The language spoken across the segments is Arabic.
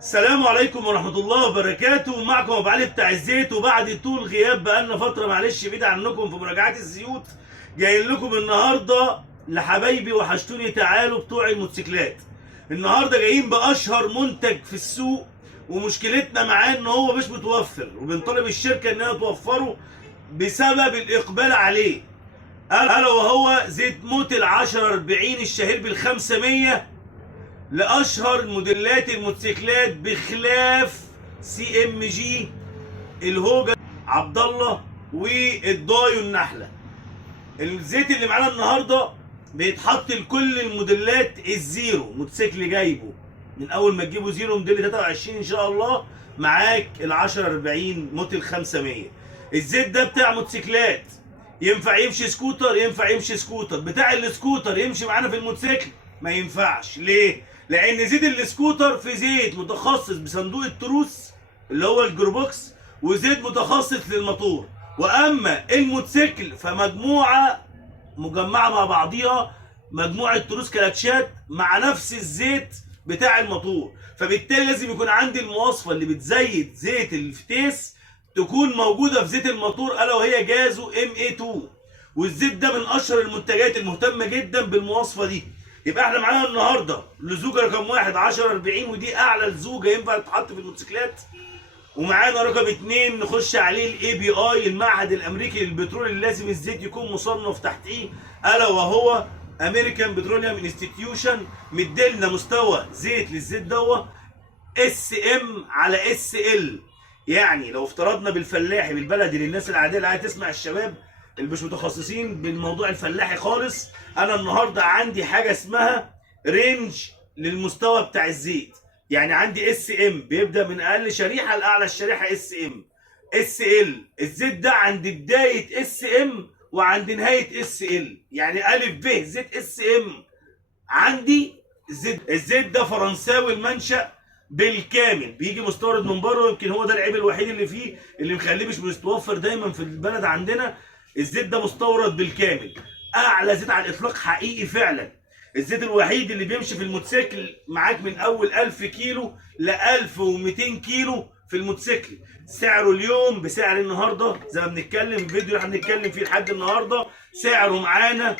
السلام عليكم ورحمة الله وبركاته. معكم أبو علي بتاع الزيت، وبعد طول غياب بقالنا فترة معلش بعيد عنكم في مراجعات الزيوت، جايين لكم النهاردة لحبايبي وحشتوني تعالوا بتوع الموتوسيكلات. النهاردة جايين بأشهر منتج في السوق، ومشكلتنا معاه إن هو مش متوفر، وبنطالب الشركة إنها توفره بسبب الإقبال عليه. ألا وهو زيت موتل 1040 الشهير بال500 لاشهر موديلات الموتوسيكلات بخلاف سي ام جي، الهوجة، عبد الله، والدايو النحله. الزيت اللي معانا النهارده بيتحط لكل الموديلات الزيرو. موتوسيكل جايبه من اول ما تجيبه زيرو موديل 23 ان شاء الله معاك ال 1040 موتل 500. الزيت ده بتاع موتوسيكلات، ينفع يمشي سكوتر، ينفع يمشي سكوتر. بتاع السكوتر يمشي معانا في الموتوسيكل؟ ما ينفعش. ليه؟ لان زيت السكوتر في زيت متخصص بصندوق التروس اللي هو الجروبوكس، وزيت متخصص للموتور. واما الموتوسيكل فمجموعه مجمعه مع بعضيها، مجموعه تروس كلاتشات مع نفس الزيت بتاع الموتور. فبالتالي لازم يكون عندي المواصفه اللي بتزيد زيت الفتيس تكون موجوده في زيت الموتور، الا وهي جازو MA2. والزيت ده من اشهر المنتجات المهتمه جدا بالمواصفه دي. يبقى احنا معانا النهارده لزوجه رقم 1 1040، ودي اعلى لزوجه ينفع تتحط في الموتوسيكلات. ومعانا رقم 2 نخش عليه API، المعهد الامريكي للبترول اللي لازم الزيت يكون مصنف تحتيه، الا وهو امريكان بتروليوم انستتيوشن. مديلنا مستوى زيت للزيت دوت SM على SL. يعني لو افترضنا بالفلاحي بالبلدي للناس العاديه اللي عايزه تسمع، الشباب اللي مش متخصصين بالموضوع الفلاحي خالص، انا النهارده عندي حاجه اسمها رينج للمستوى بتاع الزيت. يعني عندي SM بيبدا من اقل شريحه لاعلى الشريحه SM. SL الزيت ده عند بدايه SM وعند نهايه SL، يعني الف ب زيت SM. عندي الزيت ده فرنساوي المنشأ بالكامل، بيجي مستورد من بره، ويمكن هو ده العيب الوحيد اللي فيه اللي مخليه مش متوفر دايما في البلد عندنا. الزيت ده مستورد بالكامل، اعلى زيت على الاطلاق حقيقي فعلا. الزيت الوحيد اللي بيمشي في الموتوسيكل معاك من اول 1000 كيلو ل 1200 كيلو في الموتوسيكل. سعره اليوم بسعر النهارده زي ما بنتكلم الفيديو اللي احنا بنتكلم فيه لحد النهارده، سعره معانا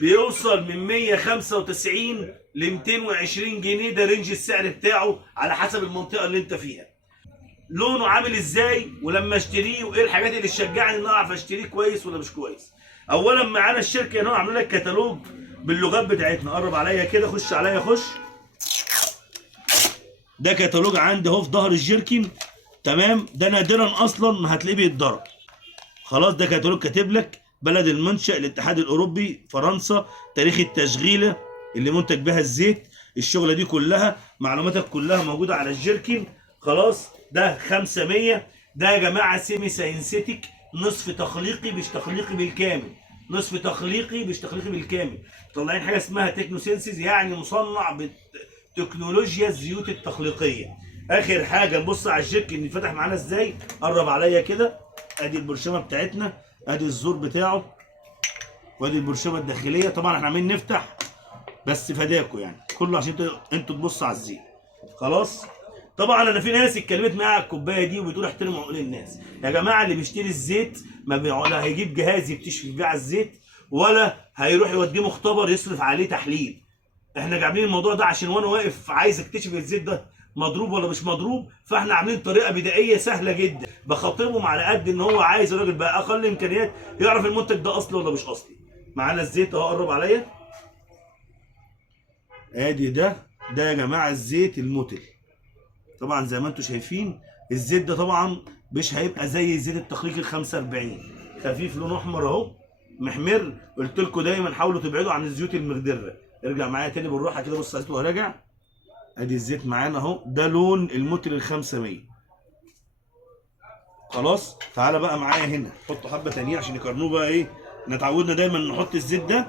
بيوصل من 195 ل 220 جنيه. ده رينج السعر بتاعه على حسب المنطقه اللي انت فيها. لونه عامل ازاي ولما اشتريه، وايه الحاجات اللي تشجعني ان اعرف اشتريه كويس ولا مش كويس. اولا معانا الشركه هنا عامله لك كتالوج باللغات بتاعتنا. قرب عليا كده، خش عليا، خش. ده كتالوج عندي اهو في ظهر الجيركن، تمام. ده نادرا اصلا ما هتلاقيه بيتضرب. خلاص، ده كتالوج كاتب لك بلد المنشأ الاتحاد الاوروبي فرنسا، تاريخ التشغيله اللي منتج بها الزيت، الشغله دي كلها معلوماتك كلها موجوده على الجيركن. خلاص، ده 500. ده يا جماعه سيمي ساينسيتك، نصف تخليقي مش تخليقي بالكامل، نصف تخليقي مش تخليقي بالكامل. طالعين حاجه اسمها تكنو سينسز، يعني مصنع بتكنولوجيا الزيوت التخليقيه. اخر حاجه نبص على الجيركن فتح معانا ازاي. قرب عليا كده، ادي البرشامه بتاعتنا، ادي الزور بتاعه، وادي البرشامه الداخليه. طبعا احنا عاملين نفتح بس فداكوا يعني كله عشان انتوا تبصوا على الزيت. خلاص. طبعا انا في ناس اتكلمت معايا على الكوبايه دي وبتقول احترموا عقول الناس. يا جماعه اللي بيشتري الزيت ما لا هيجيب جهاز يكتشف بيه على الزيت، ولا هيروح يوديه مختبر يصرف عليه تحليل. احنا جايبين الموضوع ده عشان وانا واقف عايز اكتشف الزيت ده مضروب ولا مش مضروب، فاحنا عاملين طريقه بدائيه سهله جدا بخاطبهم على قد ان هو عايز الراجل بقى اقل امكانيات يعرف المنتج ده اصلي ولا مش اصلي. معانا الزيت اهو، قرب عليا. ادي ده يا جماعه الزيت الموتل. طبعا زي ما انتم شايفين الزيت ده طبعا مش هيبقى زي زيت التخليق ال 45، خفيف لونه احمر اهو محمر. قلت لكم دايما حاولوا تبعدوا عن الزيوت المخضره. ارجع معايا تاني بالراحه كده، بص على الزيت وهو راجع. ادي الزيت معانا اهو، ده لون الموتل ال 500. خلاص، تعالى بقى معايا هنا حطوا حبه تانيين عشان يقارنوه بقى ايه. احنا اتعودنا دايما نحط الزيت ده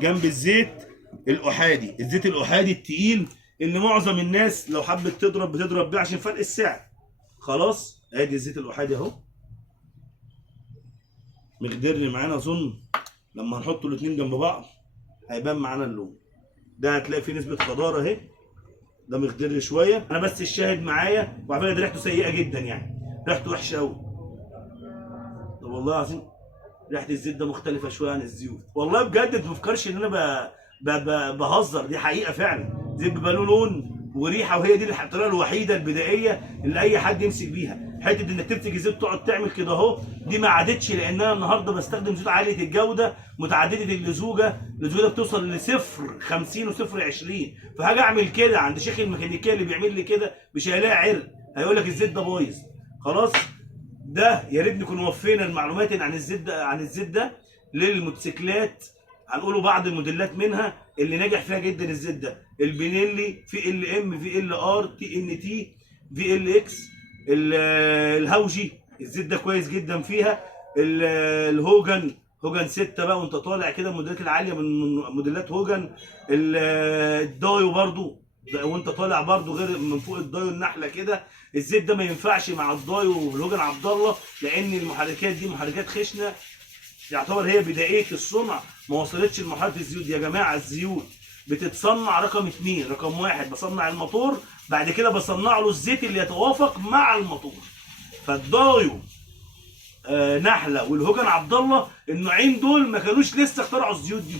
جنب الزيت الاحادي، الزيت الاحادي التقيل اللي معظم الناس لو حبت تضرب بتضرب بيه عشان فرق السعر. خلاص، ادي الزيت الاحادي اهو مقدرني معانا. اظن لما هنحط الاثنين جنب بعض هيبان معانا اللون. ده هتلاقي فيه نسبه خضاره اهي، ده مخضر شويه، انا بس الشاهد معايا. وعلى فكره دي ريحته سيئه جدا يعني، ريحته وحشه قوي. طب والله العظيم ريحه الزيت ده مختلفه شويه عن الزيوت، والله بجد. انت ما تفكرش ان انا بهزر، دي حقيقه فعلا. زيت بيبقى له لون وريحه، وهي دي الطريقه الوحيده البدائيه اللي اي حد يمسك بيها. حته انك تمسك الزيت تقعد تعمل كده اهو، دي ما عادتش، لان انا النهارده بستخدم زيوت عاليه الجوده متعدده اللزوجه. اللزوجه بتوصل لصفر 50 وصفر 20. فهاجي اعمل كده عند شيخ الميكانيكيه اللي بيعمل لي كده، مش هيلاقي عرق، هيقول لك الزيت ده بايظ. خلاص، ده يا ريت نكون وفينا المعلومات عن الزيت ده، للموتوسيكلات. هنقوله بعض الموديلات منها اللي ناجح فيها جدا الزيت ده: البينيلي، في ال ام، في ال ار، تي ان تي، في ال اكس، الهاوجي. الزيت ده كويس جدا فيها. الهوجن، هوجن 6 بقى وانت طالع كده، الموديلات العاليه من موديلات هوجن. الدايو برضو وانت طالع برضو، غير من فوق الدايو النحله كده. الزيت ده ما ينفعش مع الدايو والهوجن عبد الله، لان المحركات دي محركات خشنه، يعتبر هي بدايه الصنع، ما وصلتش لمرحله الزيوت دي. يا جماعه الزيوت بتتصنع رقم 2، رقم 1 بصنع الموتور، بعد كده بصنع له الزيت اللي يتوافق مع الموتور. فالدايو نحله والهوجن عبد الله، النوعين دول ما كانوش لسه اخترعوا الزيوت دي،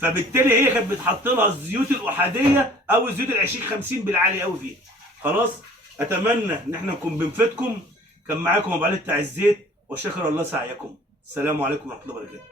فبالتالي هي كانت بتحط لها الزيوت الاحاديه او الزيوت ال 20 50 بالعالي قوي فيها. خلاص، اتمنى ان احنا نكون بنفيدكم. كان معاكم ابو علي بتاع الزيت، وشكر الله سعيكم. السلام عليكم ورحمه الله وبركاته.